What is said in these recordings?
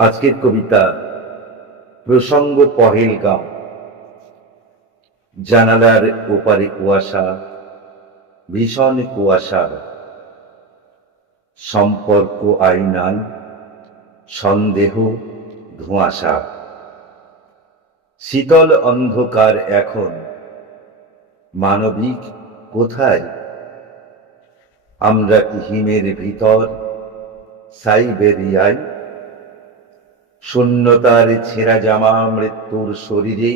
আজকের কবিতা প্রসঙ্গ পহেলগাঁও। জানালার ওপারে কুয়াশা, ভীষণ কুয়াশা, সম্পর্ক আইনাল, সন্দেহ ধোঁয়াশা। শীতল অন্ধকার এখন, মানবিক কোথায়? আমরা কি হিমের ভিতর, সাইবেরিয়ায়? শূন্যতার ছেঁড়া জামা মৃত্যুর শরীরে,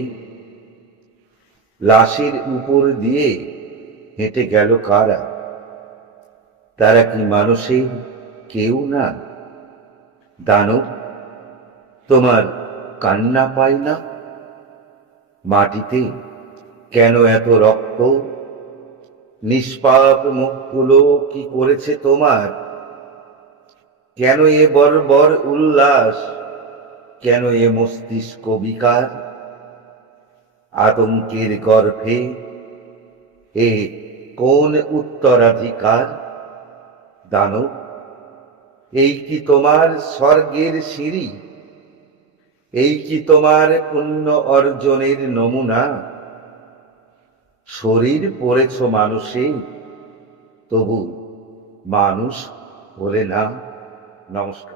লাশের উপর দিয়ে হেঁটে গেল কারা? তারা কি মানুষের কেউ না? দানব, তোমার কান্না পায় না? মাটিতে কেন এত রক্ত? নিষ্পাপ মুখগুলো কি করেছে তোমার? কেন এ বর্বর উল্লাস? কেন এ মস্তিষ্ক বিকার? আতঙ্কের গর্ভে এ কোন উত্তরাধিকার? দানব, এই কি তোমার স্বর্গের সিঁড়ি? এই কি তোমার পুণ্য অর্জনের নমুনা? শরীর পড়েছ মানুষে, তবু মানুষ হলে না। নমস্কার।